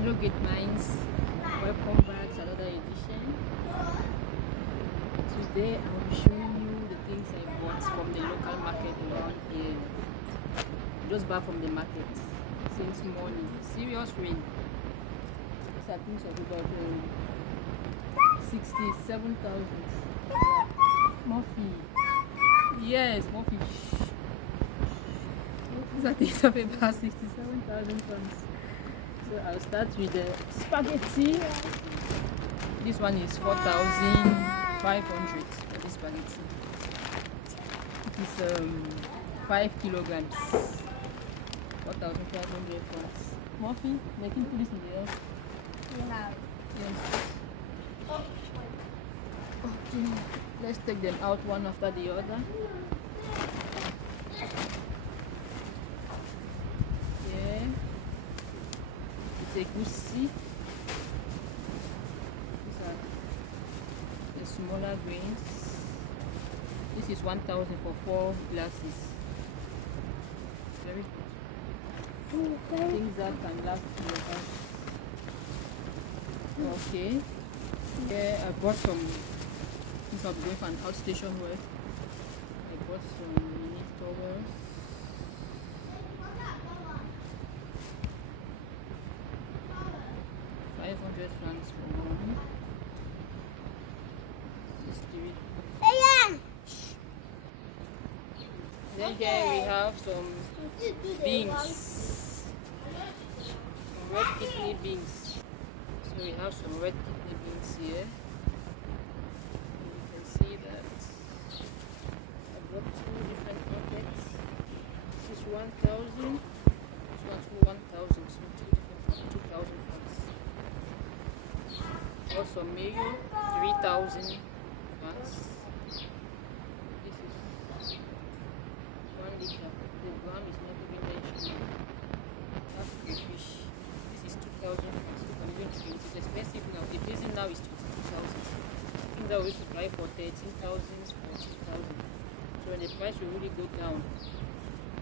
Hello great minds, welcome back to another edition. Today I'm showing you the things I bought from the local market around here. Just back from the market since morning. Serious rain. These are things of about 67,000. Murphy. Yes, Murphy. These are things of about 67,000 pounds. So I'll start with the spaghetti. This one is 4,500 for this spaghetti. It is 5 kilograms. 4,500 pounds. Murphy, making put this in the air. Yes. Okay, let's take them out one after the other. Yeah. It's a goosey. These are the smaller grains. This is 1,000 for 4 glasses. Very good. Things that can last in your house. Okay. Yeah, I bought some. Since I'm going for an outstation work, I bought some mini towels. £500 for one. Then here we have some beans, some red kidney beans. So we have some red kidney beans here. You can see that I bought 2 different packets. This is 1,000. This one's 1,000. So 2,000 francs. Also mayo, 3,000 francs. This is 1 liter. The gram is not even mentioned. That's the fish. This is 2,000 francs. You can even drink. It's expensive now. The basin now is 22,000. Things that we used to buy for 13,000, 14,000. So when the price will really go down,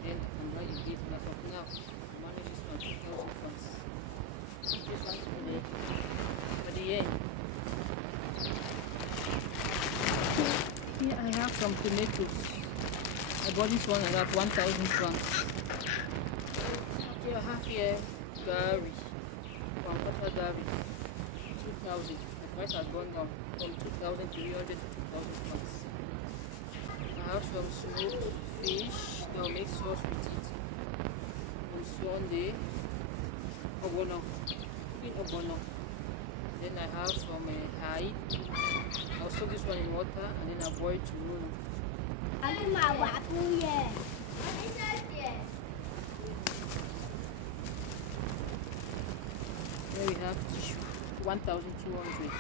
then you can buy a basin. As of now, manage this one 2,000 francs. This one for the end. Here I have some tomatoes. I bought this one at 1,000 francs. Okay, I have here gari, water gari, 2,000. The price has gone down from 2,300 to 2,000 francs. I have some smoked fish that will make sauce with it on Sunday. Obono. Then I have some hide. I'll soak this one in water and then I'll boil to roll. Here we have tissue, 1,200.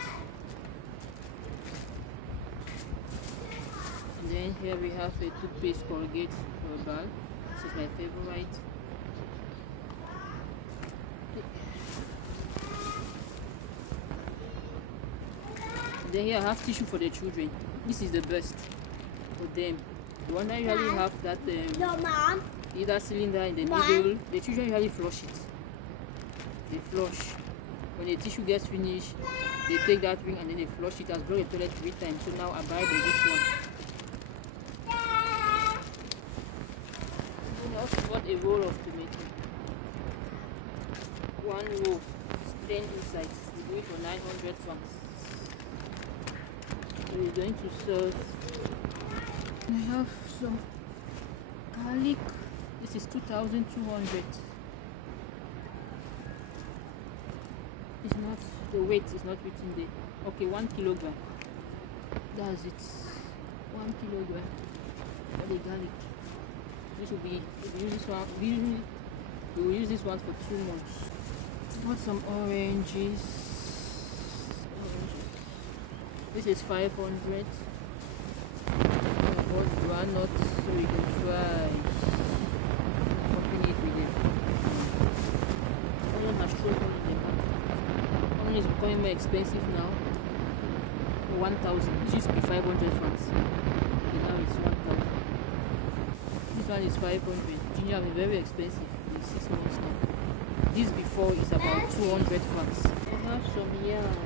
And then here we have a toothpaste Colgate herbal. This is my favorite. Then here I have tissue for the children. This is the best for them. The one that usually have that either cylinder in the middle. The children usually flush it. They flush. When the tissue gets finished, they take that ring and then they flush it. As blow the toilet 3 times. So now I buy this one. And I also bought a roll of tomato. 1 roll, plain inside. We do it for 900 francs. So we're going to serve. I have some garlic. This is 2,200. It's not, the weight is not written there. Okay, 1 kilogram. That's it. 1 kilogram for the garlic. This will be, we use this one. We will use this one for 2 months. Bought some oranges. This is 500. I bought granuts so we can try popping it with it. Onion has thrown all in the back. Onion is becoming more expensive now. 1,000. This used to be 500 francs. Okay, now it's 1,000. This one is 500. Ginger is very expensive. It's 6 months now. this before is about 200 francs. I have some yarn.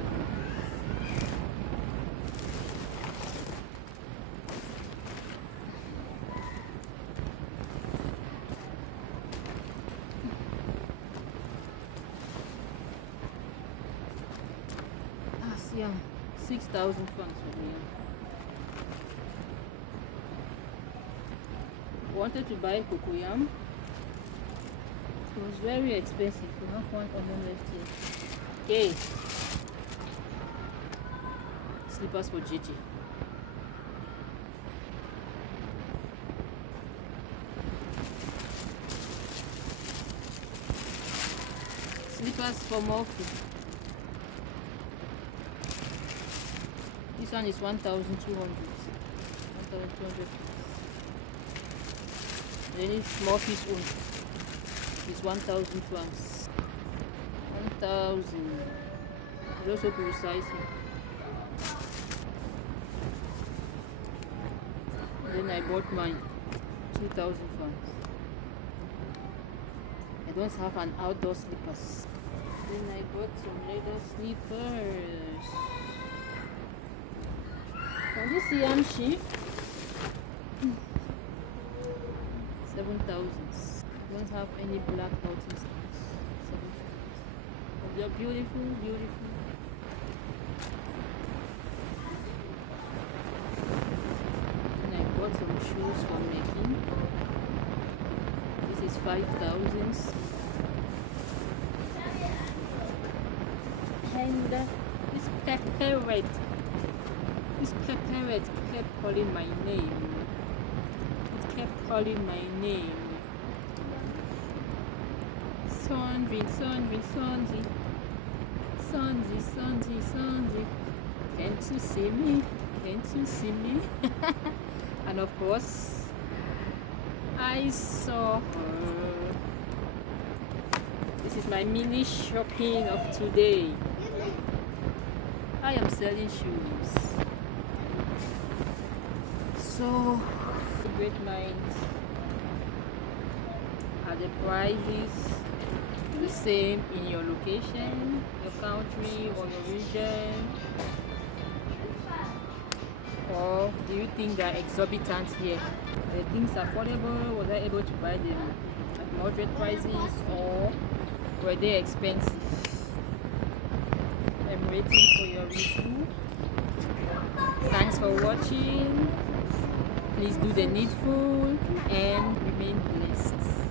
Yeah, 6,000 francs for the yarn. Wanted to buy cocoyam. It was very expensive. We have one of them left here. Okay. Slippers for Gigi. Slippers for Murphy. This one is 1,200. 1,200. Then it's Murphy's own. It's 1,000 francs. 1,000. It's also precise. Then I bought mine. 2,000 francs. I don't have an outdoor slippers. Then I bought some leather slippers. Can you see I'm cheap? 7,000. Don't have any black outing stars. 7,000. They're beautiful, beautiful. And I bought some shoes from Mekin. This is 5,000. And this pepperette. This pepperette kept calling my name. It kept calling my name. Sandry, Sandry, Sandry. Sandry, Sandry, Sandry. Can't you see me? Can't you see me? And of course, I saw her. This is my mini shopping of today. I am selling shoes. So, great minds. Are the prices the same in your location, your country, or your region? Or do you think they are exorbitant here? Are things affordable? Was I able to buy them at moderate prices, or were they expensive? I'm waiting for your review. Thanks for watching. Please do the needful and remain blessed.